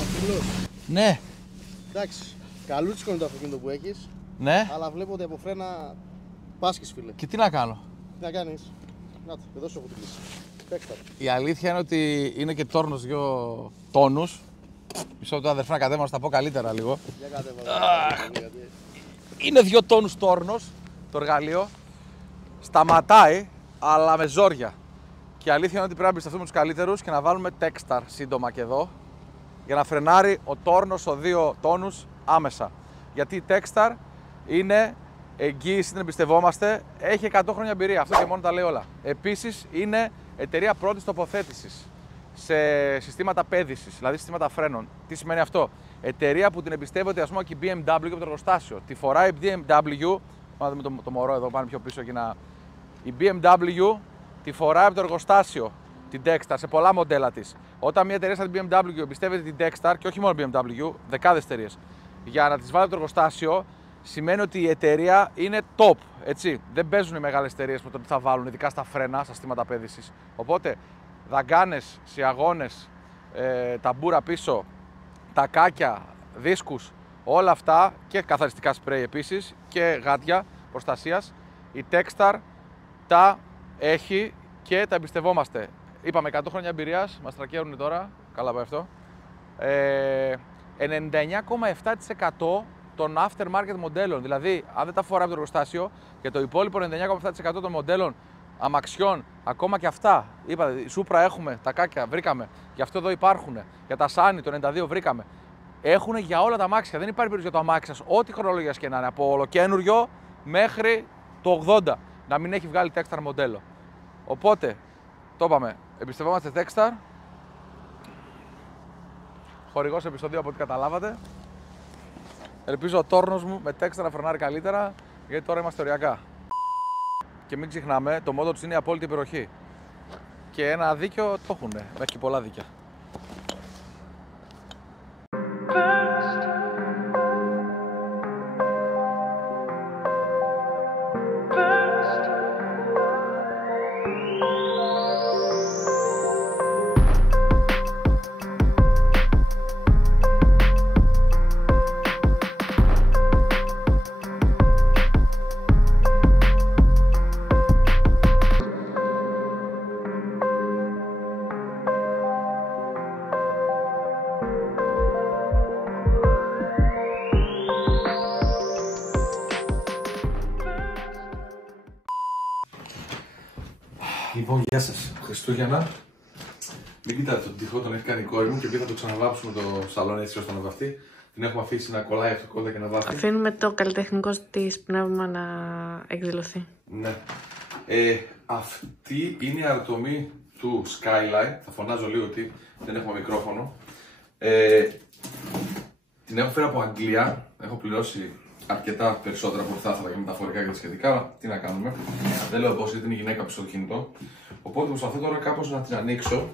φίλος. Ναι. Εντάξει, καλούτσικο είναι το αυτοκίνητο που έχεις. Ναι. Αλλά βλέπω ότι από φρένα πάσχεις, φίλε. Και τι να κάνω. Τι να κάνεις. Να το, εδώ σου έχω την λύση. Παίξτε. Η αλήθεια είναι ότι είναι και τόρνος 2 τόνους. Μισό λεπτό, αδερφέ, να κατέβω να στα πω καλύτερα λίγο. Για κατέβα. Είναι 2 τόνους τόρνος το εργαλείο. Σταματάει, αλλά με ζόρια. Και η αλήθεια είναι ότι πρέπει να εμπιστευτούμε τους καλύτερους και να βάλουμε Techstar σύντομα και εδώ για να φρενάρει ο τόρνος, ο 2 τόνους άμεσα. Γιατί η Techstar είναι εγγύηση, την εμπιστευόμαστε, έχει 100 χρόνια εμπειρία, αυτό και μόνο τα λέει όλα. Επίσης είναι εταιρεία πρώτης τοποθέτησης σε συστήματα πέδησης, δηλαδή συστήματα φρένων. Τι σημαίνει αυτό? Εταιρεία που την εμπιστεύεται, ας πούμε, και η BMW και από το εργοστάσιο. Τη φοράει η BMW, πάμε να δούμε το μωρό εδώ, πάνε πιο πίσω και να... Η BMW τη φοράει από το εργοστάσιο την Techstar σε πολλά μοντέλα της. Όταν μια εταιρεία σαν την BMW εμπιστεύεται την Techstar, και όχι μόνο BMW, δεκάδες εταιρείες, για να τις βάλει από το εργοστάσιο, σημαίνει ότι η εταιρεία είναι top. Έτσι. Δεν παίζουν οι μεγάλες εταιρείες με το τι θα βάλουν, ειδικά στα φρένα, στα συστήματα πέδησης. Οπότε, δαγκάνες, σιαγόνες, ταμπούρα πίσω, τακάκια, δίσκους, όλα αυτά και καθαριστικά σπρέι επίσης και γάντια προστασίας. Η Techstar τα έχει και τα εμπιστευόμαστε. Είπαμε 100 χρόνια εμπειρίας, μας τρακέρουν τώρα, καλά πάει αυτό. 99,7% των aftermarket μοντέλων, δηλαδή αν δεν τα φοράει από το εργοστάσιο, και το υπόλοιπο 99,7% των μοντέλων αμαξιών, ακόμα και αυτά, είπατε, η Supra έχουμε, τα κάκια βρήκαμε, γι' αυτό εδώ υπάρχουν, για τα Sunny το 92 βρήκαμε. Έχουν για όλα τα αμάξια, δεν υπάρχει περίπτωση για το αμάξι σας, ό,τι χρονολογίας και να είναι, από ολοκένουργιο μέχρι το 80, να μην έχει βγάλει Techstar μοντέλο. Οπότε, το είπαμε, εμπιστευόμαστε Techstar, χορηγός επεισοδίου από ό,τι καταλάβατε. Ελπίζω ο τόρνος μου με Techstar να φρενάρει καλύτερα, γιατί τώρα είμαστε οριακά. Και μην ξεχνάμε, το μότο τους είναι η απόλυτη υπεροχή. Και ένα δίκιο το έχουνε, μέχρι και πολλά δίκια. Λοιπόν, γεια σας. Χριστούγεννα. Μην κοιτάτε τον τοίχο, τον έχει κάνει η κόρη μου και πήγα να το ξαναβάψουμε το σαλόνι έτσι ώστε να βαφτεί. Την έχουμε αφήσει να κολλάει αυτό κόλλα και να βάφει. Αφήνουμε το καλλιτεχνικό της πνεύμα να εκδηλωθεί. Ναι. Αυτή είναι η αρτομή του Skyline. Θα φωνάζω λίγο ότι δεν έχουμε μικρόφωνο. Την έχω φέρει από Αγγλία. Έχω πληρώσει αρκετά περισσότερα από ό,τι θα ήθελα για μεταφορικά και τα σχετικά. Τι να κάνουμε. Δεν λέω πως γιατί είναι γυναίκα πίσω στο κινητό. Οπότε προσπαθώ τώρα κάπως να την ανοίξω.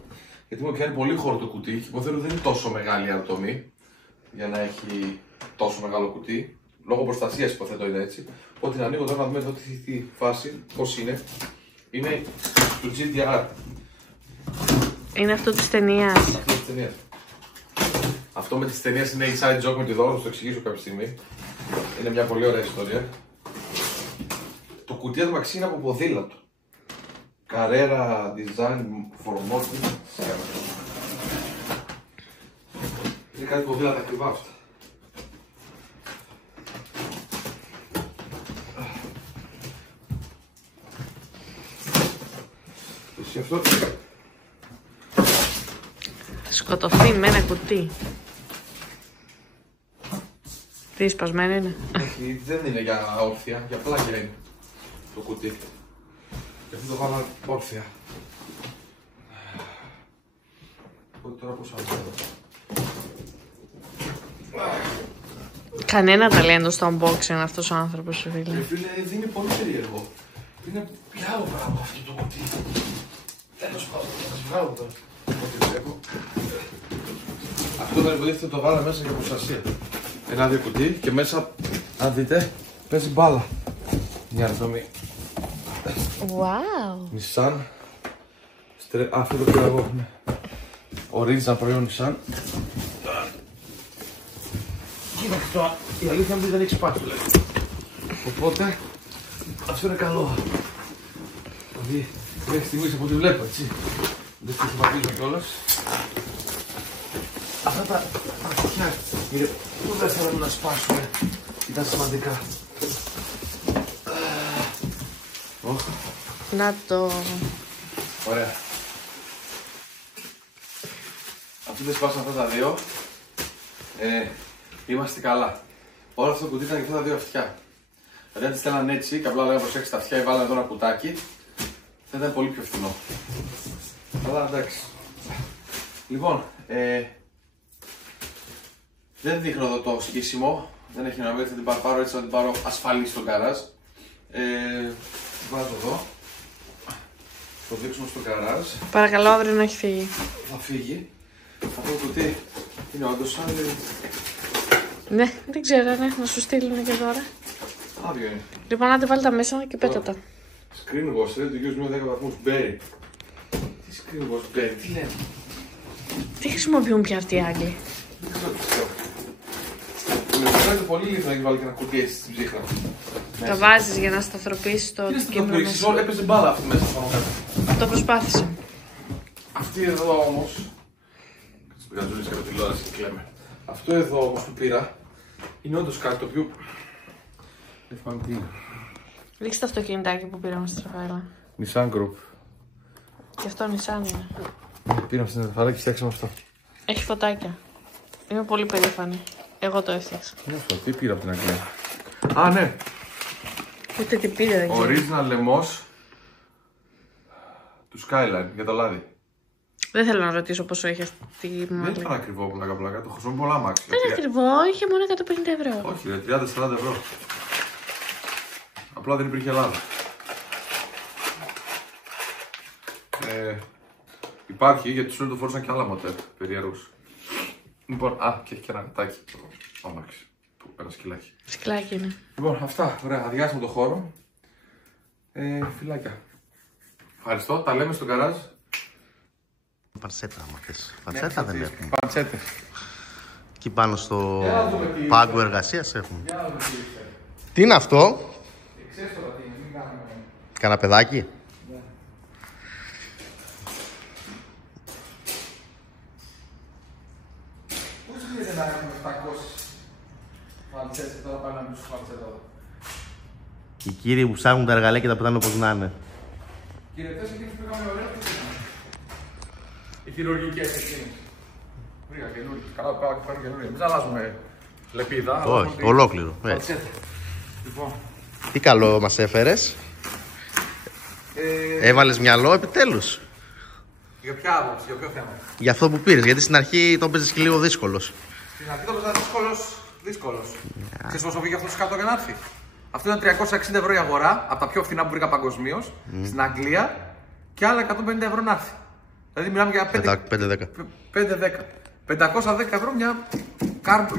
Γιατί μου πιάνει πολύ χώρο το κουτί. Και υποθέτω ότι δεν είναι τόσο μεγάλη η αρτομή για να έχει τόσο μεγάλο κουτί. Λόγω προστασίας υποθέτω είναι έτσι. Οπότε την ανοίγω τώρα να δούμε εδώ τι φάση, πώς είναι. Είναι του GTR. Είναι αυτό της ταινίας. Αυτό της ταινίας. Αυτό με τις ταινίες είναι inside joke με τη Δώρα, θα το εξηγήσω κάποια στιγμή. Είναι μια πολύ ωραία ιστορία. Το κουτί του είναι από ποδήλατο. Carrera Design for Motor. Είναι κάτι ποδήλατα ακριβά αυτά. Εσύ αυτό. Σκοτωθεί με ένα κουτί. Τι σπασμένο είναι. Όχι, δεν είναι για όρθια, για πλάκια είναι το κουτί. Και αυτό το βάλα όρθια. Οπότε τώρα πώς θα βάλω. Κανένα ταλέντο στο unboxing αυτός ο άνθρωπος, φίλε. Φίλε, δεν είναι πολύ περίεργο. Είναι πιάω πράγμα αυτό το κουτί. Τέλος πάντων, θα σας βγάλω τώρα. Ό,τι βλέπω. Αυτό δεν υποτίθεται το βάλα μέσα για προστασία. Ένα άδειο κουτί και μέσα, αν δείτε, παίζει μπάλα. Μια αρτομή. Wow. Nissan. Αυτό το πήρα εγώ. Original προϊόν Nissan. Κοίταξε τώρα, η αλήθεια είναι ότι δεν έχει σπάσει δηλαδή. Οπότε, αυτό είναι καλό. Δηλαδή, μέχρι στιγμής από ό,τι βλέπω, έτσι. Δεν στοιχηματίζω κιόλας. Αυτά τα αυτιά είναι που δεν θέλαμε να σπάσουμε. Ήταν σημαντικά. Να το... Ωραία. Αφού δεν σπάσαν αυτά τα δύο, είμαστε καλά. Όλο αυτό το κουτί ήταν για αυτά τα δύο αυτιά. Δηλαδή αν τις στέλναν έτσι και απλά λέγανε προσέξτε τα αυτιά ή βάλανε εδώ ένα κουτάκι, θα ήταν πολύ πιο φθηνό. Αλλά εντάξει. Λοιπόν, δεν δείχνω εδώ το σκίσιμο. Δεν έχει να βγει, θα την πάρω έτσι, θα την πάρω ασφαλή στο γκαράζ. Βάζω εδώ. Το δείξουμε στο γκαράζ. Παρακαλώ, αύριο να έχει φύγει. Θα φύγει. Αυτό το κουτί είναι όντως σαν... Ναι, δεν ξέρω, ναι, να σου στείλουν και τώρα. Άδειο είναι. Λοιπόν, άντε βάλει τα μέσα και πέτα τα. Screen wash, του γιους μου 10 βαθμούς Berry. Τι screen wash Berry, τι λένε. Τι χρησιμοποιούν πια αυτοί οι Άγγλοι. Δεν ξέρω τι ξέρω. Μου φαίνεται πολύ λίγο να έχει βάλει και ένα κουτί έτσι στην ψύχρα. Τα βάζεις για να σταθεροποιήσεις το κείμενο μέσα. Όλο έπαιζε μπάλα αυτή μέσα πάνω κάτω. Το προσπάθησε. Αυτή εδώ όμως. Κάτσε και με τηλεόραση και κλαίμε. Αυτό εδώ όμως που πήρα είναι όντως κάτι το οποίο. Δεν θυμάμαι τι είναι. Ρίξτε το αυτοκινητάκι που πήραμε στη Ραφαέλα. Nissan Group. Και αυτό Nissan είναι. Πήραμε στην Ραφαέλα και φτιάξαμε αυτό. Έχει φωτάκια. Είμαι πολύ περήφανη. Εγώ το έφτιαξα. Τι είναι αυτό, τι πήρα από την Αγγλία. Α, ναι. Ούτε τι πήρε, δεν ξέρω. Original lemos του Skyline για το λάδι. Δεν θέλω να ρωτήσω πόσο έχει αυτή τη Δεν μάλλη. ήταν ακριβό πλάκα. Το χρησιμοποιώ πολλά μάξι. Δεν είναι ακριβό, είχε μόνο 150 ευρώ. Όχι, 30-40 ευρώ. Απλά δεν υπήρχε Ελλάδα. Υπάρχει γιατί σου το φόρησαν και άλλα μοτέρ. Περίεργος. Λοιπόν, και έχει και ένα νετάκι. Αμάξι. Ένα σκυλάκι. Σκυλάκι είναι. Λοιπόν, αυτά. Ωραία, αδειάσαμε το χώρο. Φιλάκια. Ευχαριστώ. Τα λέμε στο γκαράζ. Παντσέτα, άμα θες. Παντσέτα δεν έχουμε. Παντσέτες. Εκεί πάνω στο πάγκο εργασίας έχουμε. Τι είναι αυτό? Καναπεδάκι. Πώς γίνεται να έχουμε 700 παντσέτες τώρα πάνε να μπουν στους παντσέτα εδώ. Οι κύριοι που ψάχνουν τα εργαλεία και τα πετάνε όπως να είναι. Κύριε Τέσσερ, εκείνους που είχαμε ωραία τι ήταν. Οι χειρουργικές εκείνες. Βρήκα καινούργιες. Καλά πάω και παίρνω καινούργιες. Μην αλλάζουμε λεπίδα. Όχι, ολόκληρο. Παντσέτα. Λοιπόν. Τι καλό μας έφερες. Έβαλες μυαλό επιτέλους. Για ποια άποψη, για ποιο θέμα. Για αυτό που πήρες, γιατί στην αρχή το παίζεις και λίγο δύσκολος. Στην αρχή το παίζα δύσκολος. Ξέρεις πόσο βγήκε αυτός κάτω για να έρθει. Αυτό ήταν 360 ευρώ η αγορά, από τα πιο φθηνά που βρήκα παγκοσμίως, στην Αγγλία και άλλα 150 ευρώ να έρθει. Δηλαδή μιλάμε για 5-10. 5-10. 510 ευρώ μια κάρμπο,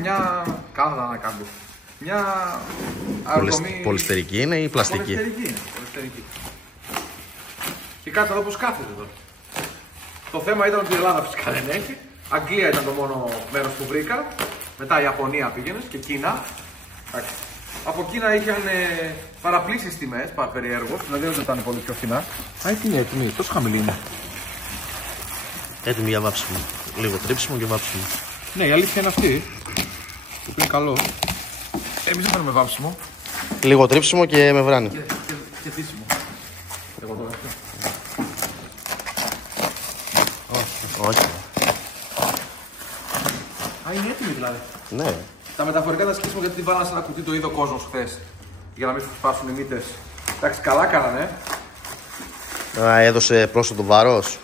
μια αεροδομή... Πολυστερική είναι ή πλαστική? Πολυστερική. Και κάτσε εδώ πως κάθεται εδώ. Το θέμα ήταν ότι η Ελλάδα φυσικά δεν έχει. Αγγλία ήταν το μόνο μέρος που βρήκα. Μετά η Ιαπωνία πήγαινες και Κίνα. Από Κίνα είχαν παραπλήσεις τιμές, περιέργως. Δηλαδή δεν ήταν πολύ πιο φθηνά. Τι είναι έτοιμη, τόσο χαμηλή είναι. Έτοιμη για βάψιμο. Λίγο τρίψιμο και βάψιμο. Ναι, η αλήθεια είναι αυτή. Το οποίο είναι καλό. Εμείς δεν κάνουμε βάψιμο. Λίγο τρίψιμο και με βράνι. Και τίσιμο. Εγώ το αυτό. Όχι. Είναι έτοιμη δηλαδή. Ναι. Τα μεταφορικά τα σκίσουμε γιατί βάλανε σε ένα κουτί, το είδε ο κόσμος χθες. Για να μην σου σπάσουν οι μύτες. Εντάξει, καλά κάνανε. Έδωσε πρόσθετο βάρος.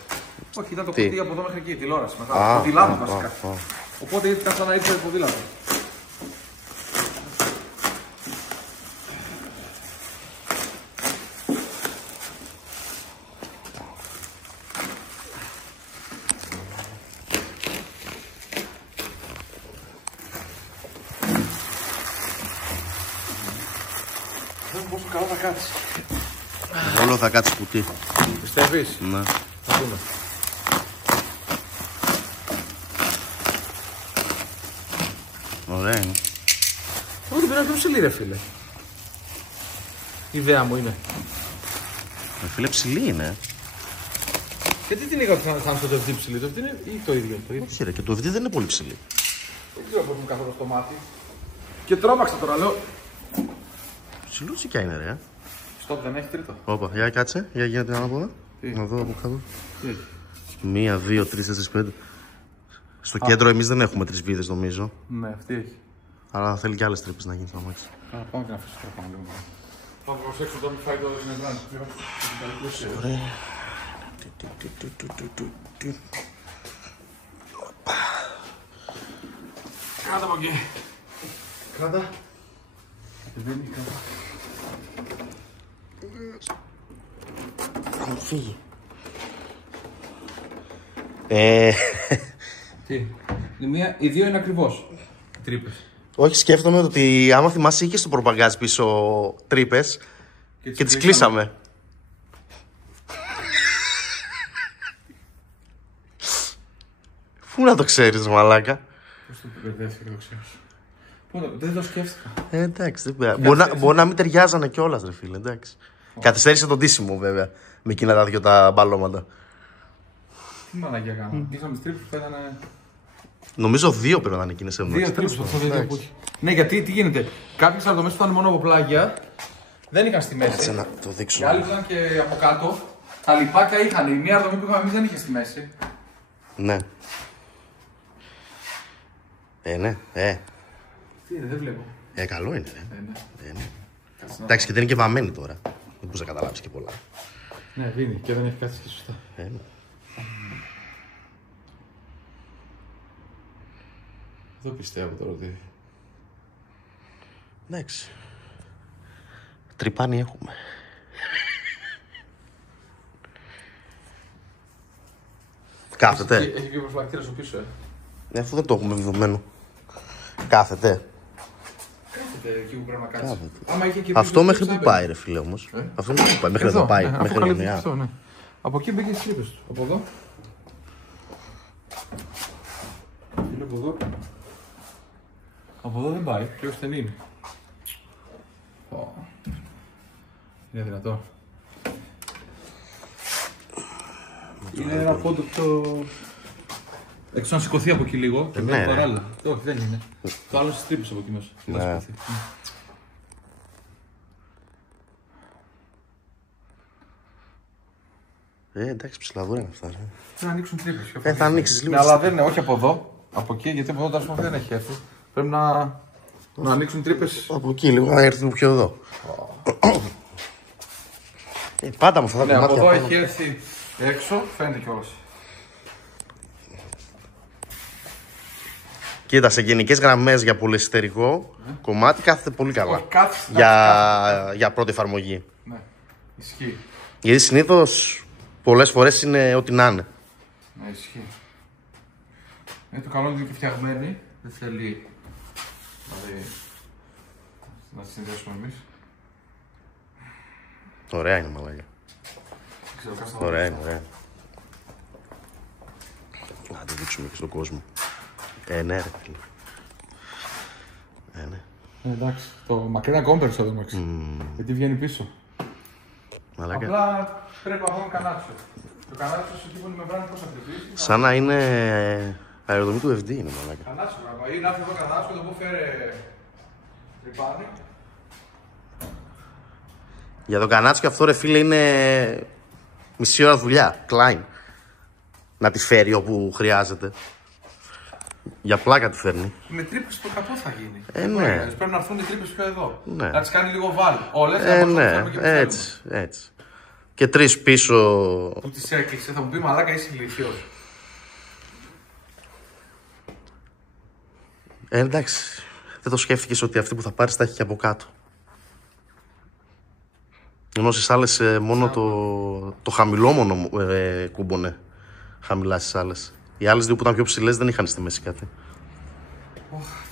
Όχι, ήταν το κουτί από εδώ μέχρι εκεί, τηλεόραση. Μεγάλο. Ποδήλατο βασικά. Οπότε ήρθαν σαν να ήρθε ποδήλατο. Πόσο καλά θα κάτσει. Όλο θα κάτσει κουτί. Πιστεύεις? Ναι. Θα δούμε. Ωραία είναι. πρέπει να είναι πιο ψηλή, ρε φίλε. Η ιδέα μου είναι. Ρε φίλε, ψηλή είναι. Γιατί την είχα ότι θα είναι στο FD ψηλή, το FD είναι ή το ίδιο. Όχι ρε, και το FD δεν είναι πολύ ψηλή. Δεν ξέρω πώς μου καθόλου στο μάτι. Και τρόμαξα τώρα, λέω. Ψηλούτσικια είναι ρε. Στοπ, δεν έχει τρίτο. Όπα, για κάτσε, για γίνεται ανάποδα. Να δω από κάτω. Τι έχει? 1, 2, 3, 4, 5. Στο κέντρο εμείς δεν έχουμε 3 βίδες νομίζω. Ναι, αυτή έχει. Αλλά θέλει και άλλες τρύπες να γίνει το αμάξι. Πάμε και να αφήσω το πάνω λίγο. Θα προσέξω τώρα μην φάει το συνεδράνι. Ωραία. Κράτα από εκεί. Κράτα. Δεν είναι κράτα. Θα μου φύγει. Τι, οι δύο είναι ακριβώς. Τρύπες. Όχι, σκέφτομαι ότι άμα θυμάσαι είχε στο προπαγκάζ πίσω τρύπες και τις κλείσαμε. Πού να το ξέρεις μαλάκα. Πώς το μπερδεύτηκα και το ξέρεις. Δεν το σκέφτηκα. Εντάξει, μπορεί να μην ταιριάζανε κιόλας ρε φίλε, εντάξει. Καθυστέρησε τον ντύσιμο βέβαια, με εκείνα τα δυο τα μπαλώματα. Τι μαλακιά κάνω, κλείσαμε τις τρύπες που ήταν... Νομίζω 2 πρέπει να είναι εκείνες έμνες. 2 τρύπες αυτό δεν είναι που έχει. Ναι, γιατί τι γίνεται, κάποιες αρτομές που ήταν μόνο από πλάγια δεν είχαν στη μέση. Κάτσε να το δείξω. Οι άλλοι που ήταν και από κάτω, τα λιπάκια είχαν. Η μία αρτομή που είχαμε εμείς δεν είχε στη μέση. Ναι. Ναι. Τι είναι, δεν βλέπω. Καλό είναι Ναι. ναι. Εντάξει και δεν είναι και βαμμένη τώρα. Δεν μπορείς να καταλάβεις και πολλά. Ναι, δίνει και δεν έχει κάτσει και σωστά. Ναι. Δεν πιστεύω τώρα ότι... Εντάξει. Τρυπάνι έχουμε. Κάθεται. Έχει και προφυλακτήρα στο πίσω, Ναι, αυτό δεν το έχουμε δεδομένο. Κάθεται. Κάθεται εκεί που πρέπει να κάτσει. Κάθεται. Άμα είχε και Αυτό πίσω, μέχρι που πάει ρε φίλε όμως. Αυτό μέχρι που πάει. Μέχρι εδώ, εδώ πάει. αφού Μέχρι καλύπτει εδώ. αυτό, ναι. Από εκεί μπήκε στις τρύπες του. Από εδώ. Είναι από εδώ. Από εδώ δεν πάει. Πιο στενή είναι. Είναι δυνατό. Είναι ένα πόντο πιο... Έξω να σηκωθεί από εκεί λίγο και Ναι, ναι, παράλληλα. Όχι, δεν είναι. Το άλλο στις τρύπες από εκεί μέσα. Ναι. Να σηκωθεί. Εντάξει, ψηλαδούρα είναι αυτά. Θα ανοίξουν τρύπες. Θα ανοίξεις λίγο. Ναι, αλλά δεν είναι, όχι από εδώ. Από εκεί, γιατί από εδώ τα δεν έχει έρθει. Πρέπει να ανοίξουν τρύπες. Από εκεί λίγο να έρθουν πιο εδώ. Πάντα μου αυτά τα Ναι, από κομμάτια. εδώ έχει έρθει έξω, φαίνεται κιόλας. Κοίτα, σε γενικές γραμμές για πολυεστερικό κομμάτι κάθεται πολύ καλά. Όχι, κάθισε, Για πρώτη εφαρμογή. Ναι, ισχύει. Γιατί συνήθως πολλές φορές είναι ό,τι να είναι. Ναι, ισχύει. Το καλό είναι και φτιαγμένη, δεν θέλει δηλαδή, να τη συνδέσουμε εμείς. Ωραία είναι μαλάκια. Δεν ξέρω, κάτσε να Ωραία δω. είναι, ωραία. Να το δείξουμε και στον κόσμο. Ναι ρε φίλε. Ναι. Εντάξει, το μακρύ ακόμα περισσότερο μεταξύ. Γιατί βγαίνει πίσω. Μαλάκα. Απλά πρέπει να βάλουμε κανάτσιο. Το κανάτσιο εκεί που είναι με βράνη πώς θα χτυπήσει. Σαν να είναι αεροδομή του FD είναι μαλάκα. Κανάτσιο πράγμα. Ή να έρθει εδώ κανάτσιο και το πω φέρε τρυπάνι. Για το κανάτσιο αυτό ρε φίλε είναι μισή ώρα δουλειά. Klein. Να τη φέρει όπου χρειάζεται. Για πλάκα τη φέρνει. Με τρύπες στο καπό θα γίνει. Ναι. Πρέπει να έρθουν οι τρύπες πιο εδώ. Ναι. Να τις κάνει λίγο βάλ. Όλες Ναι, έτσι. Και 3 πίσω. Που τις έκλεισε, θα μου πει μαλάκα είσαι ηλικιός. Εντάξει. Δεν το σκέφτηκες ότι αυτή που θα πάρεις θα έχει και από κάτω. Ενώ στις άλλες μόνο το χαμηλό μόνο κούμπονε. Χαμηλά στις άλλες. Οι άλλες δύο που ήταν πιο ψηλές δεν είχαν στη μέση κάτι.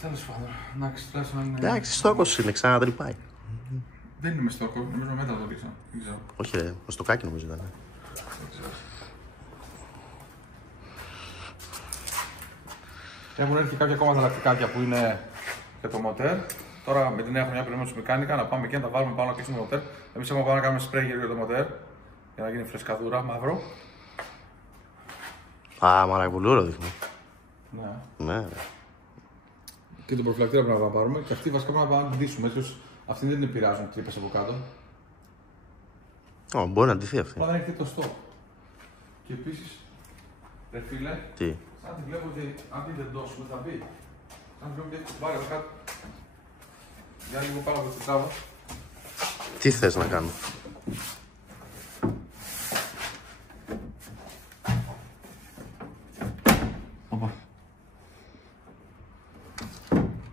Τέλος πάντων. Εντάξει, τουλάχιστον είναι. Εντάξει, στόκος είναι, ξανατρυπάει. Δεν είναι με στόκο, νομίζω μέτρα το δείξα. Δεν ξέρω. Όχι ρε, το στοκάκι νομίζω ήταν. Έχουν έρθει κάποια ακόμα δελακτικάκια που είναι για το μοτέρ. Τώρα με τη νέα χρονιά περιμένουμε του μηχάνικα να πάμε εκεί να τα βάλουμε πάνω και στο μοτέρ. Εμείς έχουμε πάνω να κάνουμε σπρέι για το μοτέρ για να γίνει φρεσκαδούρα, μαύρο. Α, μαλάκα, πολύ ωραίο δείχνει. Ναι. Και τον προφυλακτήρα πρέπει να πάρουμε και αυτή βασικά πρέπει να πάμε να την ντύσουμε. Έτσι, αυτοί δεν την πειράζουν τρύπες από κάτω. Μπορεί να ντυθεί αυτή. Μα δεν έχει το στόχο. Και επίσης, ρε φίλε, Τι. σαν τη βλέπω ότι αν την τεντώσουμε θα μπει. Αν βλέπω ότι έχει κουμπάρι εδώ κάτω. Για λίγο πάνω από το τράβο. Τι θες να κάνω.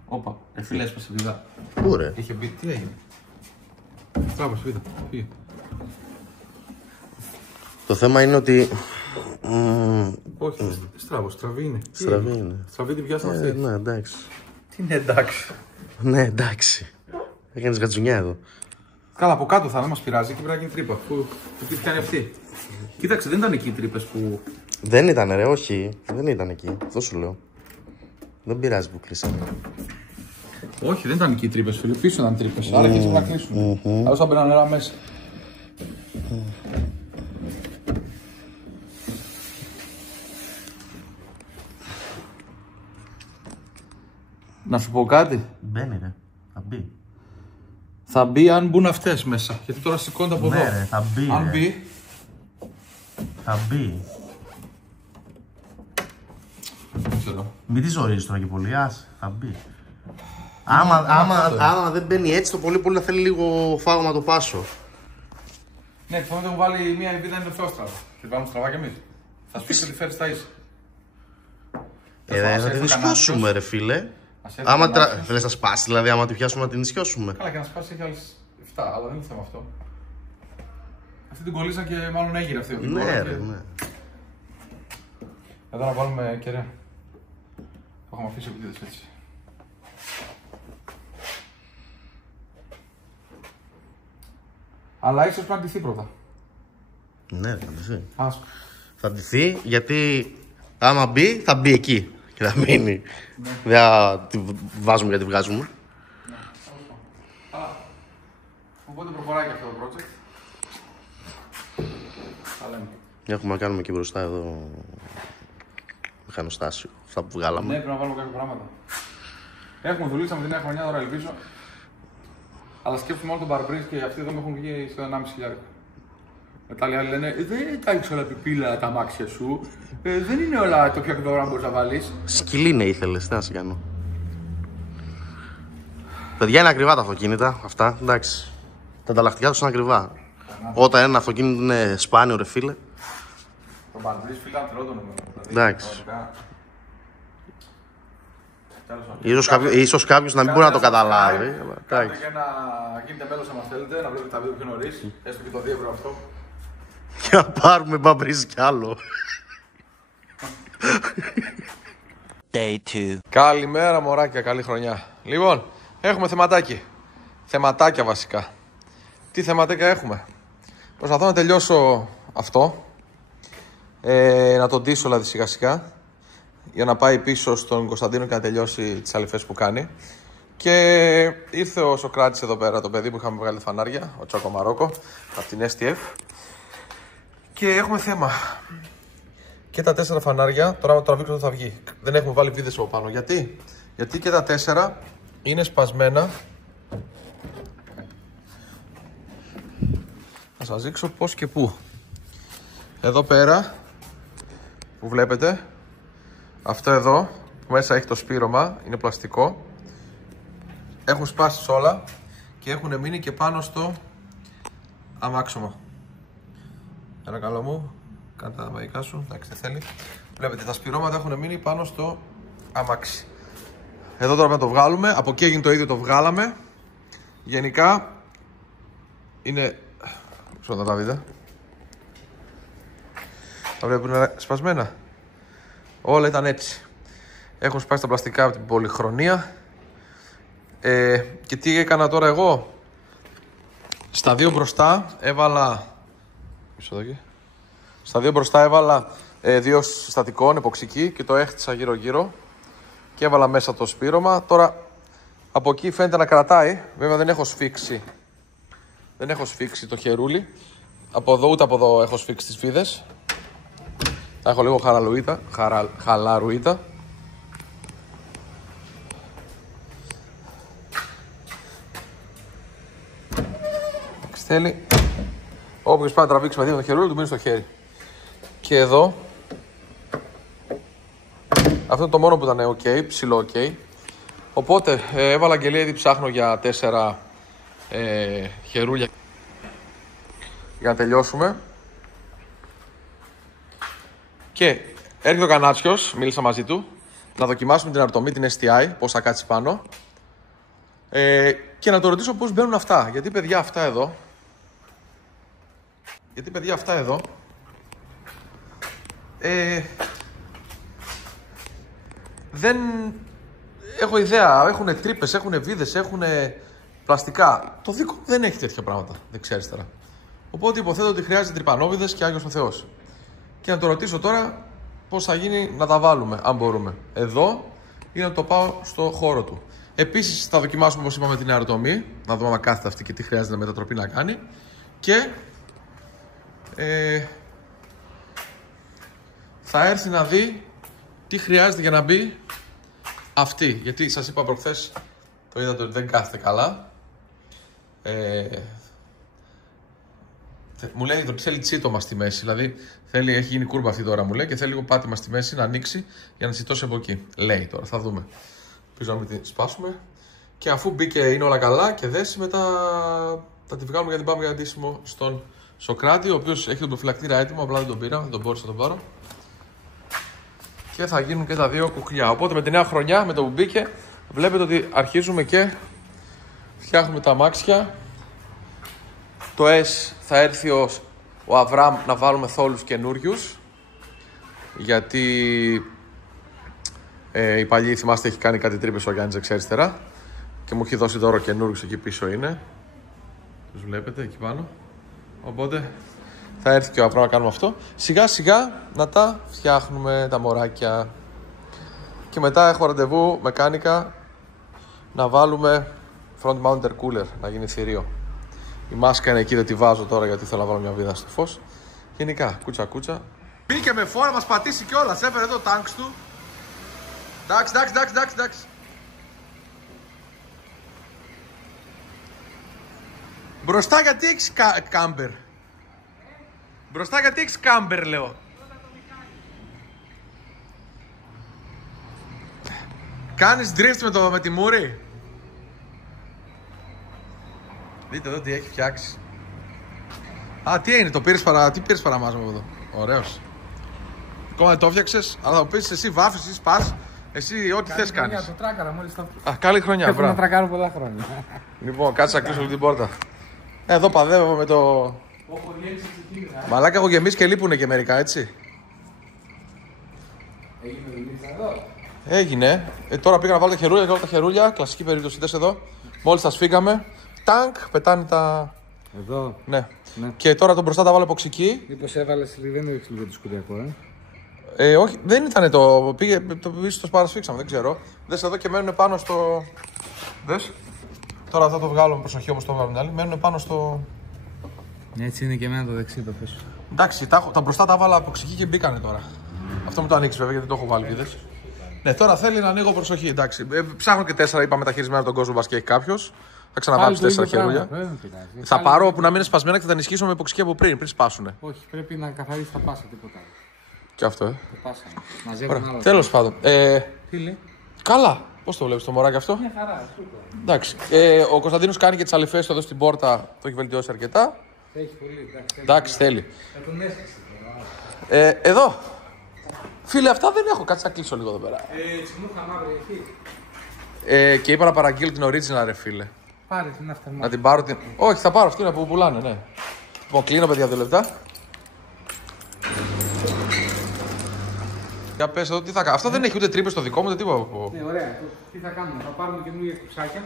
Όπα, ρε φίλε, έσπασε βιδά. Πού ρε. Είχε μπει, τι έγινε. Στράβωσε βίδα, φύγε. Το θέμα είναι ότι. Όχι, στραβή είναι. Στραβή είναι. Στραβή την πιάσαμε αυτή. Ναι, εντάξει. Τι είναι εντάξει. Ναι, εντάξει. Έκανες γατζουνιά εδώ. Καλά, από κάτω θα δεν μας πειράζει και πρέπει να γίνει τρύπα. Που τι κάνει αυτή. Κοίταξε, δεν ήταν εκεί οι τρύπες που. Δεν ήταν ρε, όχι. Δεν ήταν εκεί. Αυτό σου λέω. Δεν πειράζει που κλείσαμε. Όχι, δεν ήταν εκεί οι τρύπες, φίλε. Πίσω ήταν τρύπες. Άρα και έτσι πρέπει να κλείσουμε. Αλλιώς θα μπαίνουν νερά μέσα. Να σου πω κάτι. Μπαίνει ρε. Θα μπει. Θα μπει αν μπουν αυτές μέσα. Γιατί τώρα σηκώνται από εδώ. Ναι, ρε, θα μπει. Αν ρε. μπει. Θα μπει. Ξέρω. Μην τη ζορίζεις τώρα και πολύ, άσε, θα μπει. Άμα δεν μπαίνει έτσι, το πολύ πολύ θα θέλει λίγο φάγωμα το πάσο. Ναι, θα μου βάλει μία βίδα είναι πιο στραβά. Και πάμε στραβά κι εμείς. Θα σου πεις ότι φέρεις τα ίσα. Θα την ισιώσουμε ρε φίλε. Άμα θέλεις να σπάσει, δηλαδή άμα τη πιάσουμε να την ισιώσουμε. Καλά, και να σπάσει έχει άλλες 7, αλλά δεν είναι θέμα αυτό. Αυτή την κολλήσαν και μάλλον έγινε αυτή. Ναι, ρε, ναι. Εδώ να βάλουμε κεραία. Το έχουμε αφήσει επειδή έτσι. Αλλά ίσως πρέπει να ντυθεί πρώτα. Ναι, θα ντυθεί. Άσο. Θα ντυθεί γιατί άμα μπει, θα μπει εκεί και θα μείνει. Δεν θα τη βάζουμε γιατί τη βγάζουμε. Οπότε προχωράει και αυτό το project. Θα λέμε. Έχουμε να κάνουμε και μπροστά εδώ μηχανοστάσιο, αυτά που βγάλαμε. Ναι, πρέπει να βάλουμε κάποια πράγματα. Έχουμε δουλέψει με τη νέα χρονιά τώρα, ελπίζω. Αλλά σκέφτομαι όλο τον Παρμπρίζ και αυτοί εδώ με έχουν βγει στο 1,5 Μετά οι άλλοι λένε δεν τα έχεις όλα πιπίλα τα αμάξια σου. Δεν είναι όλα το πιο ακριβό να μπορείς να βάλεις. Σκυλί ναι ήθελες, τι να σε κάνω. Παιδιά είναι ακριβά τα αυτοκίνητα, αυτά, εντάξει. Τα ανταλλακτικά τους είναι ακριβά. Όταν ένα αυτοκίνητο είναι σπάνιο ρε φίλε. Το Παρμπρίζ φίλε ήταν τρελό το νούμερο. Εντάξει. Ίσως κάποιος να μην μπορεί να το καταλάβει. Κάντε και να γίνετε μέλος αν θέλετε, να βλέπετε τα βίντεο πιο νωρίς. Έστω και το 2 ευρώ αυτό. Και να πάρουμε μπαμπρίζ κι άλλο. Day 2. Καλημέρα μωράκια, καλή χρονιά. Λοιπόν, έχουμε θεματάκι. Θεματάκια βασικά. Τι θεματάκια έχουμε. Προσπαθώ να τελειώσω αυτό. Να τον ντύσω δηλαδή σιγά σιγά. Για να πάει πίσω στον Κωνσταντίνο και να τελειώσει τις αληφές που κάνει. Και ήρθε ο Σοκράτης εδώ πέρα, το παιδί που είχαμε βγάλει φανάρια, ο Τσάκο Μαρόκο, από την STF. Και έχουμε θέμα. Και τα 4 φανάρια, τώρα το τραβήξω θα βγει. Δεν έχουμε βάλει βίδες από πάνω. Γιατί? Γιατί και τα 4 είναι σπασμένα. Θα σας δείξω πώς και πού. Εδώ πέρα, που βλέπετε, αυτό εδώ, που μέσα έχει το σπήρωμα, είναι πλαστικό. Έχουν σπάσει όλα και έχουν μείνει και πάνω στο αμάξωμα. Ένα καλό μου, κάνε τα μαγικά σου, εντάξει δεν θέλει. Βλέπετε τα σπυρώματα έχουν μείνει πάνω στο αμάξι. Εδώ τώρα να το βγάλουμε, από εκεί έγινε το ίδιο, το βγάλαμε. Γενικά είναι, πώς να τα δείτε. Τα βλέπετε που είναι σπασμένα. Όλα ήταν έτσι. Έχουν σπάσει τα πλαστικά από την πολυχρονία. Και τι έκανα τώρα εγώ. Στα 2 μπροστά έβαλα. Στα 2 μπροστά έβαλα 2 συστατικών, εποξική και το έχτισα γύρω-γύρω. Και έβαλα μέσα το σπήρωμα. Τώρα Από εκεί φαίνεται να κρατάει. Βέβαια δεν έχω σφίξει. Δεν έχω σφίξει το χερούλι. Από εδώ ούτε από εδώ έχω σφίξει τις φίδες. Θα έχω λίγο χαλαρουίτα. Θέλει. Όποιος πάει να τραβήξει με το χερούλι του μείνει στο χέρι. Και εδώ. Αυτό είναι το μόνο που ήταν ok, ψηλό ok. Οπότε έβαλα αγγελία, ήδη ψάχνω για 4 χερούλια για να τελειώσουμε. Και έρχεται ο Κανάτσιος, μίλησα μαζί του, να δοκιμάσουμε την αρτομή, την STI, πώς θα κάτσει πάνω. Και να το ρωτήσω πώς μπαίνουν αυτά. Γιατί παιδιά αυτά εδώ δεν έχω ιδέα. Έχουν τρύπες, έχουν βίδες, έχουν πλαστικά. Το δικό μου δεν έχει τέτοια πράγματα δεξιά-αριστερά. Οπότε υποθέτω ότι χρειάζεται τρυπανόβιδες και Άγιος ο Θεός. Και να το ρωτήσω τώρα πώς θα γίνει να τα βάλουμε, αν μπορούμε. Εδώ ή να το πάω στο χώρο του. Επίσης θα δοκιμάσουμε, όπως είπαμε, την αεροτομή. Να δούμε αν κάθεται αυτή και τι χρειάζεται μετατροπή να κάνει. Και θα έρθει να δει τι χρειάζεται για να μπει αυτή. Γιατί σας είπα προχθές, το είδατε ότι δεν κάθεται καλά. Μου λέει ότι θέλει τσίτωμα στη μέση. Δηλαδή έχει γίνει κούρμπα αυτή τώρα, μου λέει, και θέλει λίγο πάτημα στη μέση να ανοίξει για να τσιτώσει από εκεί. Λέει τώρα, θα δούμε. Πίσω να μην τη σπάσουμε. Και αφού μπήκε, είναι όλα καλά και δέσει, μετά θα τη βγάλουμε γιατί πάμε για αντίσημο στον Σοκράτη, ο οποίος έχει τον προφυλακτήρα έτοιμο, απλά δεν τον πήρα, δεν τον μπόρεσα να τον πάρω. Και θα γίνουν και τα 2 κουκλιά. Οπότε με τη νέα χρονιά, με το που μπήκε, βλέπετε ότι αρχίζουμε και φτιάχνουμε τα αμάξια. Το S θα έρθει ο Αβραάμ να βάλουμε θόλους καινούριους. Γιατί η παλιή, θυμάστε, έχει κάνει κάτι τρύπες ο Γιάννης δεξιά-αριστερά. Και μου έχει δώσει δώρο καινούριους, εκεί πίσω είναι. Τους βλέπετε εκεί πάνω. Οπότε θα έρθει και ο Αβραάμ να κάνουμε αυτό. Σιγά σιγά να τα φτιάχνουμε τα μωράκια. Και μετά έχω ραντεβού μεκάνικα να βάλουμε front mounter cooler, να γίνει θηρίο. Η μάσκα είναι εκεί, δεν τη βάζω τώρα γιατί θέλω να βάλω μια βίδα στο φως. Γενικά, κούτσα κούτσα. Μπήκε με φόρα, μας πατήσει κιόλας. Έφερε εδώ τάγκς του. Εντάξει. Μπροστά γιατί έχεις κάμπερ. Μπροστά γιατί έχεις κάμπερ, λέω. Κάνεις drift με τη μούρη. Δείτε εδώ τι έχει φτιάξει. Α, τι είναι, τι πήρες παραμάζωμα εδώ. Ωραίος. Ακόμα δεν το έφτιαξες, αλλά θα μου πεις εσύ βάφεις, εσύ σπάς. Εσύ ό,τι θες κάνεις. Το τράκαρα μόλις το... Α, καλή χρονιά, Έχω να τρακάρω πολλά χρόνια. Λοιπόν, κάτσε να κλείσω όλη την πόρτα. Εδώ παδεύω με το... Μαλάκα, έχω γεμίσει και λείπουνε και μερικά, έτσι. Έγινε δουλίτσα εδώ. Έγινε. Τώρα πήγα να βάλω τα χερούλια, τα χερούλια. Κλασική περίπτωση, δες εδώ. Μόλις τα σφίγγαμε. Τάγκ, πετάνε τα... Εδώ. Ναι. Και τώρα τον μπροστά τα βάλω εποξική. Μήπως έβαλες, δεν έδειξε λίγο το σκουριακό, όχι, δεν ήταν το. Πήγε το πίσω, το παρασφίξαμε, δεν ξέρω. Δες εδώ και μένουν πάνω στο. Δες. Τώρα θα το βγάλω με προσοχή όπως το βγάλουν οι άλλοι. Μένουν πάνω στο. Έτσι είναι και εμένα το δεξί το πίσω. Εντάξει, τα μπροστά τα βάλα εποξική και μπήκανε τώρα. Αυτό μου το ανοίξει βέβαια γιατί το έχω βάλει, είδες. Ναι, τώρα θέλει να ανοίγω προσοχή, εντάξει. Ψάχνω και 4, είπα μεταχειρισμένα τον κόσμο, μπας και έχει κάποιος. Θα ξαναβάλω 4 χερούλια. Θα πάρω που να μην είναι σπασμένα και θα τα ενισχύσω με εποξική από πριν σπάσουνε. Όχι, πρέπει να καθαρίσει τα πάσα, τίποτα άλλο. Και αυτό, Τα πάσα. Μαζεύουν άλλα. Τέλος πάντων. Τι λέει. Καλά. Πώς το βλέπεις το μωράκι αυτό. Μια χαρά, σούπερ. Εντάξει. Ο Κωνσταντίνος κάνει και τις αλυφές εδώ στην πόρτα. Το έχει βελτιώσει αρκετά. Έχει πολύ. Εντάξει, θέλει. Θα τον έσκασε. Εδώ. Φίλε, αυτά δεν έχω. Κάτσε να κλείσω λίγο εδώ πέρα. Τσιμούχα μαύρη έχει. Και είπα να παραγγείλω την original, ρε φίλε. Πάρε την αυτά. Να την πάρω την. Όχι, θα πάρω αυτή που πουλάνε, ναι. Λοιπόν, κλείνω, παιδιά, 2 λεπτά. Για πες εδώ τι θα κάνω. Αυτό δεν έχει ούτε τρύπες στο δικό μου, ούτε τίποτα. Ναι, ωραία. Τι θα κάνουμε, θα πάρουμε καινούργια κλειψάκια.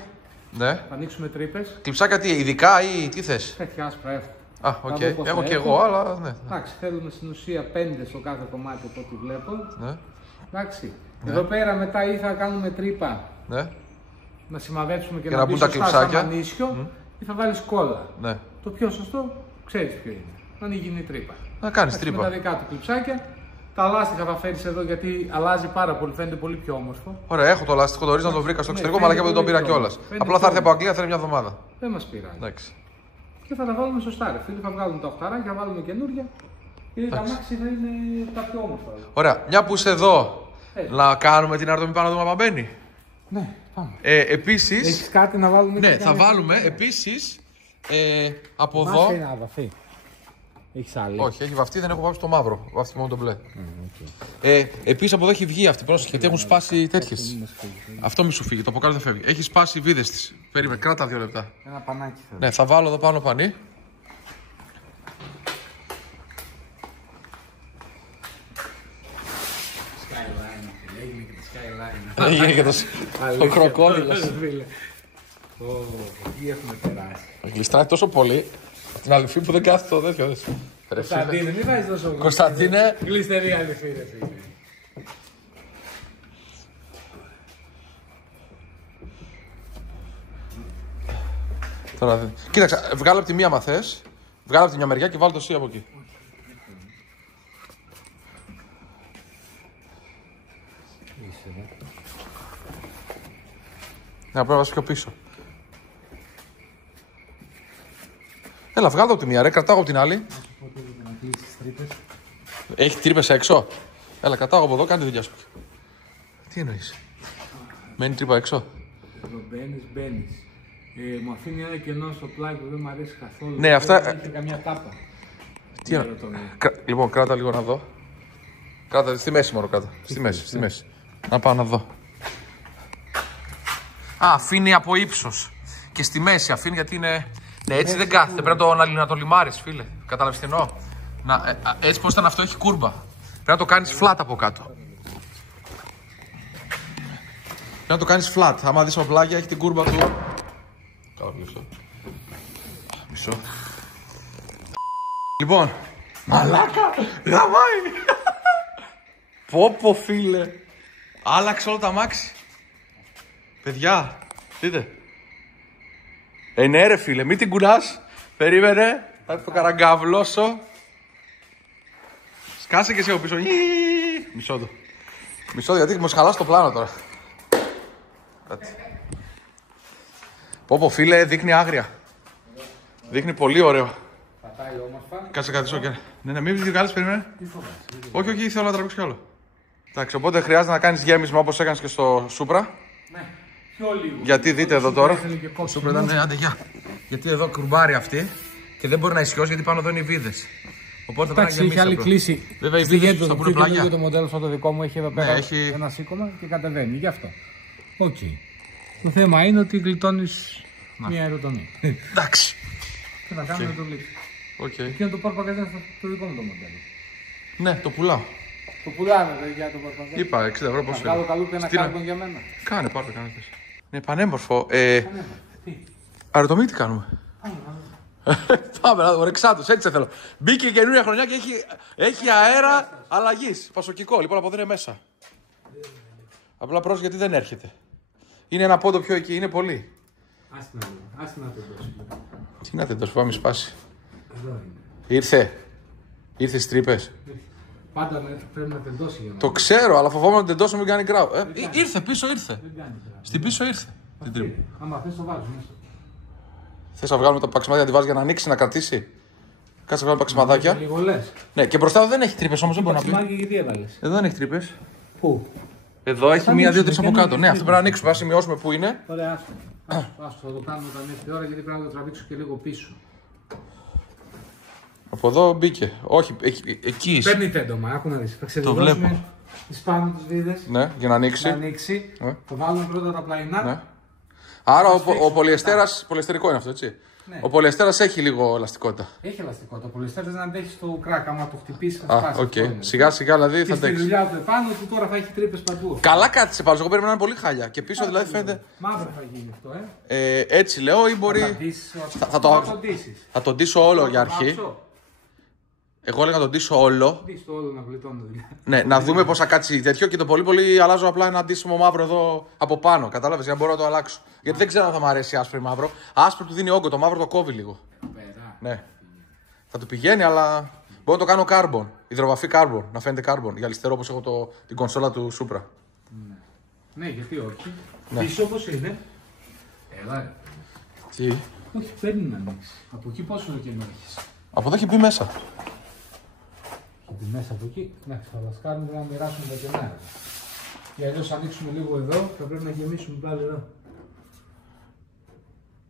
Ναι. Θα ανοίξουμε τρύπες. Κλειψάκια τι, ειδικά ή τι θες. Τέτοια άσπρα έχω. Α, οκ. Έχω και εγώ, αλλά ναι. Εντάξει, θέλουμε στην ουσία 5 στο κάθε κομμάτι από ό,τι βλέπω. Ναι. Εντάξει. Εδώ πέρα μετά ή θα κάνουμε τρύπα. Ναι. να σημαδέψουμε και Και να να μπει μπουν τα σωστά σαν κλειψάκια. μανίσιο ή θα βάλεις κόλλα. Ναι. Το πιο σωστό, ξέρεις ποιο είναι. Να μην γίνει τρύπα. Να κάνεις Με τρύπα. τα δικά του κλειψάκια. Τα λάστιχα θα φέρεις εδώ γιατί αλλάζει πάρα πολύ, φαίνεται πολύ πιο όμορφο. Ωραία, έχω το λάστιχο, το ορίζω να το βρήκα στο Ναι, εξωτερικό, μαλακιά που δεν το πήρα φαίνεται κιόλα. πολύ όμορφο. Απλά θα έρθει από Αγγλία, θέλει μια εβδομάδα. Δεν μας πειράζει. Εντάξει. Και θα τα βάλουμε σωστά, ρε φίλε. Θα βγάλουμε τα οχταράκια, θα βάλουμε καινούργια. Και τα μάξι θα είναι τα πιο όμορφα. Ωραία, μια που είσαι εδώ, να κάνουμε την αρτομή πάνω εδώ μπαίνει. Ναι, πάμε. Επίσης, Έχεις κάτι να βάλουμε? ναι, θα βάλουμε επίσης από εδώ. Μάσκα είναι αβαφή. Έχεις άλλη? Όχι, έχει βαφτεί, δεν έχω βάψει το μαύρο. Βάφτει μόνο το μπλε. Επίσης από εδώ έχει βγει αυτή, πρόσεχε, γιατί έχουν σπάσει τέτοιες. Αυτό μη σου φύγει, το από κάτω δεν φεύγει. Έχει σπάσει οι βίδες της. Περίμενε, κράτα 2 λεπτά. Ένα πανάκι θέλω. Ναι, θα βάλω εδώ πάνω πανί. Έγινε και το κροκόδιλος. Τι έχουμε περάσει. Γλιστράει τόσο πολύ από την αληφή που δεν κάθεται το τέτοιο. Ρε φίλε. Κωνσταντίνε, μην βάζεις τόσο γλυκό. Κωνσταντίνε, Γλιστερή αληθή, ρε φίλε. τώρα, κοίταξε, βγάλω από τη μία μα θες. Βγάλω από τη μια μεριά και βάλω το σι από εκεί. Ναι, πρέπει να βάζω πιο πίσω. Έλα, βγάλω από τη μία, ρε, κρατάω από την άλλη. Έχει τρύπες έξω. Έλα, κρατάω από εδώ, κάνε τη δουλειά σου. Τι εννοείς? Μένει τρύπα έξω. Εδώ μπαίνεις. Μου αφήνει ένα κενό στο πλάι που δεν μου αρέσει καθόλου. Ναι, αυτά- Δεν έχει καμιά τάπα. Τι εννοώ? Λοιπόν, κράτα λίγο να δω. Κράτα, στη μέση μόνο κράτα. Στη μέση, στη μέση. Να πάω να δω. Α, αφήνει από ύψος. Και στη μέση αφήνει γιατί είναι. Ναι, έτσι δεν κάθεται. Πρέπει να το λιμάρεις, φίλε. Κατάλαβες τι εννοώ? Έτσι πως ήταν αυτό, έχει κούρμπα. Πρέπει να το κάνεις flat από κάτω. Πρέπει να το κάνεις flat. Άμα δεις από πλάγια, έχει την κούρμπα του. Καλά, μισό. Λοιπόν. Μαλάκα! Γαμάει! Πω φίλε. Άλλαξε όλο το αμάξι. Παιδιά, δείτε. Ναι ρε φίλε, μην την κουράς. Περίμενε, θα το καραγκαβλώσω. Σκάσε και εσύ από πίσω. Μισό το. Μισό το, γιατί μου χαλάς το πλάνο τώρα. Πω φίλε, δείχνει άγρια. Δείχνει πολύ ωραίο. Πατάει όμορφα. Κάτσε κάτι σοκέρ. Ναι, μην βγάλεις, περίμενε. Όχι, όχι, θέλω να τραβήξω κι άλλο. Εντάξει, οπότε χρειάζεται να κάνεις γέμισμα όπως έκανες και στο Σούπρα. Ναι, πιο λίγο. Γιατί δείτε εδώ τώρα. Το Σούπρα ήταν, άντε γεια. Γιατί εδώ κουρμπάρει αυτή και δεν μπορεί να ισιώσει γιατί πάνω εδώ είναι οι βίδες. Οπότε θα πρέπει να έχει άλλη γεμίσει. κλίση. Βέβαια, οι Στη βίδες γέντο θα του πούνε πλάγια. και το μοντέλο σαν το δικό μου έχει εδώ πέρα έχει- ένα σήκωμα και κατεβαίνει. Γι' αυτό. Οκ. Το θέμα είναι ότι γλιτώνεις μια αεροτομή. Εντάξει. Και να κάνουμε το λύση. Οκ. Εκείνο το πορπαγκαζέν το δικό μου το μοντέλο. Ναι, το πουλάω. Το πουλάμε για το πορπαγκαζέν. Είπα 60 ευρώ πόσο Βγάλω είναι. καλούπι ένα Στείλε. κάρμπον για μένα. Κάνε, πάρτε, κάνε. Ναι, πανέμορφο. Τι. Αεροτομή τι κάνουμε. Πάμε να δούμε, ρεξάτος, έτσι θέλω. Μπήκε η καινούργια χρονιά και έχει αέρα αλλαγής. Πασοκικό, λοιπόν από εδώ είναι μέσα. Απλά πρόσεχε γιατί δεν έρχεται. Είναι ένα πόντο πιο εκεί, είναι πολύ. Άστε να το δώσουμε. Τι να δεν πάμε σπάσει. Εδώ είναι. Ήρθε στις τρύπες. Πάντα πρέπει να τεντώσει για να. Το ξέρω, αλλά φοβόμαι να τεντώσω μην κάνει γκράου. Ήρθε, πίσω ήρθε. Δεν κάνει πράγμα. Στην πίσω ήρθε. Την τρύπα. Άμα θες το βάζω μέσα. Θες να βγάλουμε τα παξιμάδια, τη βάζει για να ανοίξει, να κρατήσει. Κάτσε να βγάλουμε παξιμαδάκια. Λίγο λες. Ναι, και μπροστά εδώ δεν έχει τρύπες όμως, δεν μπορεί να πει. Παξιμάκι γιατί έβαλες. Εδώ δεν έχει τρύπες. Πού. Εδώ έχει μία, δύο, τρεις από ανοίξουμε, κάτω. Ναι, αυτό πρέπει να ανοίξουμε, να σημειώσουμε πού είναι. Ωραία, άστο. Θα το κάνουμε όταν έρθει η ώρα γιατί πρέπει να το τραβήξω και λίγο πίσω. Από εδώ μπήκε. Όχι, εκεί είσαι. Παίρνει τέντομα, άκου να δεις. Θα βλέπω. ξεδιδώσουμε τις πάνω τις βίδες. Ναι, για να ανοίξει. Να ανοίξει. Ναι. Θα βάλουμε πρώτα τα πλαϊνά. Ναι. Άρα ο πολυεστέρας, πολυεστερικό είναι αυτό, έτσι. Ναι. Ο πολυεστέρας έχει λίγο ελαστικότητα. Έχει ελαστικό. Το πολυεστέρ δεν αντέχει στο κράκ. Άμα το χτυπήσει θα Α, σπάσει. οκ. Αυτό είναι. Σιγά σιγά δηλαδή Και θα στη αντέξει. δουλειά του επάνω του τώρα θα έχει τρύπες παντού. Καλά κάτσε πάνω. Εγώ περίμενα να είναι πολύ χάλια. Και πίσω δηλαδή φαίνεται. Μαύρο θα γίνει αυτό, Έτσι λέω ή μπορεί. Θα θα το- ντύσεις. Θα τον ντύσω όλο για αρχή. Βάψω. Εγώ έλεγα να τον ντύσω όλο. Δεις το όλο να γλιτώνω δηλαδή. Ναι, να δούμε πώς θα κάτσει τέτοιο και το πολύ πολύ αλλάζω απλά ένα ντύσιμο μαύρο εδώ από πάνω. Κατάλαβες, για να μπορώ να το αλλάξω. Γιατί δεν ξέρω αν θα μου αρέσει άσπρο ή μαύρο. Άσπρο του δίνει όγκο, το μαύρο το κόβει λίγο. Πέρα. Ναι. Θα του πηγαίνει, αλλά μπορώ να το κάνω carbon. Υδροβαφή carbon, να φαίνεται carbon. Για αριστερό όπως έχω την κονσόλα του Supra. Ναι, γιατί όχι. Ναι. Πίσω όπως είναι. Έλα. Τι. Όχι, παίρνει να ανοίξει. Από εκεί πόσο καιρό έχεις. Από εδώ έχει μπει μέσα. Και μέσα από εκεί, εντάξει, θα μας κάνουμε να μοιράσουμε τα κενάρια. Για αλλιώς ανοίξουμε λίγο εδώ, θα πρέπει να γεμίσουμε πάλι εδώ.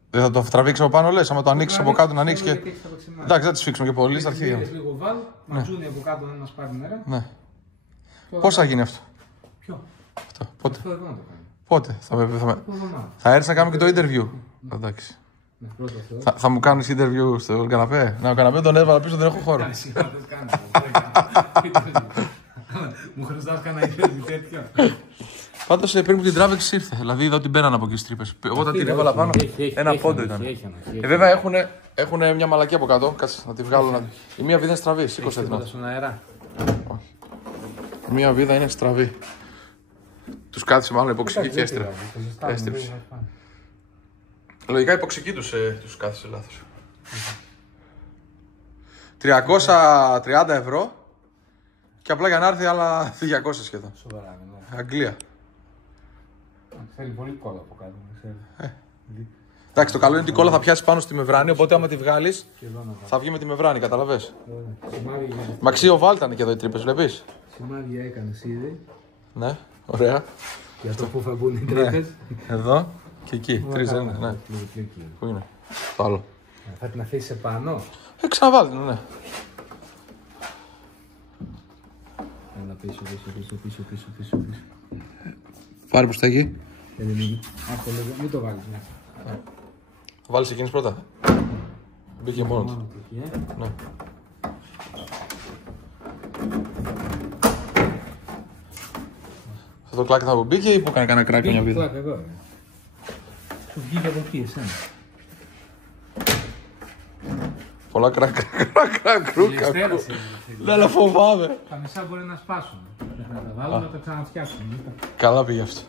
Δεν θα το τραβήξει από πάνω, λες, άμα το ανοίξει από κάτω να ανοίξει και. Γιατί έχεις τα παξιμάρια. Εντάξει, δεν τη σφίξουμε και πολύ, στα αρχεία. Έχεις λίγο βάλ, ματζούνι από κάτω να μας πάρει νερά. Ναι. Πώς θα γίνει αυτό. Ποιο. Αυτό. Πότε. Αυτό εδώ να το κάνει. Πότε. Εβδομάδα. Θα έρθει να κάνουμε και το interview. Εντάξει. Ναι, πρώτο αυτό. Θα μου κάνεις interview στο καναπέ. Να, ο καναπέ τον έβαλα πίσω, δεν έχω χώρο. Κάνει σιγά, δεν κάνει. Μου χρωστάς κανένα interview τέτοιο. Πάντως πριν που την τράβηξε ήρθε. Δηλαδή είδα ότι μπαίναν από εκεί στις τρύπες. Εγώ όταν την έβαλα πάνω, ένα πόντο ήταν. Βέβαια έχουν μια μαλακή από κάτω. Κάτσε να τη βγάλω. Η μία βίδα είναι στραβή. Σήκωσε την. Στον αέρα. Η μία βίδα είναι στραβή. Τους κάθισε μάλλον υποξική και έστρεψε. Λογικά υποξική τους κάθισε λάθος. 330 ευρώ και απλά για να έρθει άλλα 200 σχεδόν. Σοβαρά, ναι. Αγγλία. Θέλει πολύ κόλλα από κάτω, ξέρει. Εντάξει, το καλό είναι ότι η κόλλα θα πιάσει πάνω στη μεμβράνη, οπότε άμα τη βγάλεις θα βγει με τη μεμβράνη, καταλαβες. Μαξίο βάλτανε και εδώ οι τρύπες, βλέπεις. Σημάδια έκανες ήδη. Ναι, ωραία. Για αυτό που θα μπουν οι τρύπες. Εδώ και εκεί, τρεις δεν είναι. Ναι. Πού είναι, το άλλο. Θα την αφήσεις επάνω. Ξαναβάλτε, ναι. Έλα πίσω. Πάρε προς τα εκεί. Αυτό λίγο, μην το βάλεις μέσα. Θα βάλεις εκείνης πρώτα. Μπήκε μόνο του. Ναι. Αυτό το κλάκι θα μπήκε ή που έκανε κανένα κράκι μια βίδα. Κλάκι εδώ. Σου βγήκε από εκεί εσένα. Πολλά κρούκα. Ναι, αλλά φοβάμαι. Τα μισά μπορεί να σπάσουν. Θα τα βάλουμε να τα ξαναφτιάξουμε. Καλά πήγε αυτό.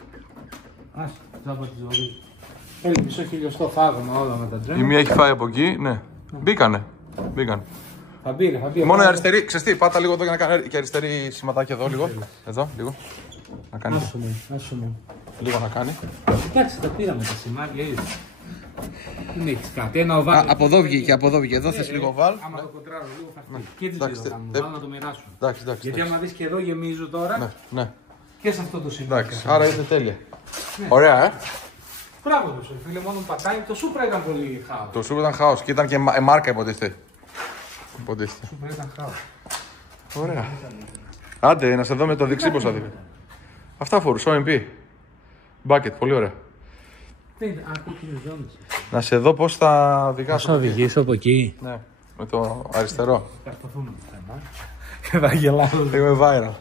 Άσο, τσάπα τη ζωή. Θέλει μισό χιλιοστό φάγωμα όλα με τα τρένα. Η μία έχει φάει από εκεί, ναι. Μπήκανε. Θα μπει. Μόνο η αριστερή, ξεστή, πάτα λίγο εδώ για να κάνει και αριστερή σηματάκι εδώ λίγο. Εδώ, λίγο. Να κάνει. Άσο μου. Λίγο να κάνει. Κοιτάξτε, τα πήραμε τα σημάδια ήδη. Δεν έχεις κάτι, ένα οβάδι. Από εδώ βγήκε, Εδώ θες λίγο βάλ. Άμα το κοντράρω λίγο θα φύγει. Και τι δύο κάνουμε, βάλω να το μοιράσουμε. Εντάξει. Γιατί άμα δεις και εδώ γεμίζω τώρα Ναι. και σε αυτό το σημείο. Εντάξει, άρα είναι τέλεια. Ωραία, Μπράβο του, φίλε, μόνο πατάει. Το Supra ήταν πολύ χάος. Το Supra ήταν χάος και ήταν και μάρκα υποτίθεται. Το Supra ήταν χάος. Ωραία. Άντε, να σε δω με το δεξί πώς θα δει. Αυτά φορούσε, OMP. Bucket, πολύ ωραία. Να σε δω πώς θα οδηγάσω. Θα οδηγήσω από εκεί. Ναι, με το αριστερό. Καρπαθούμε το θέμα. Θα γελάω. Είμαι viral.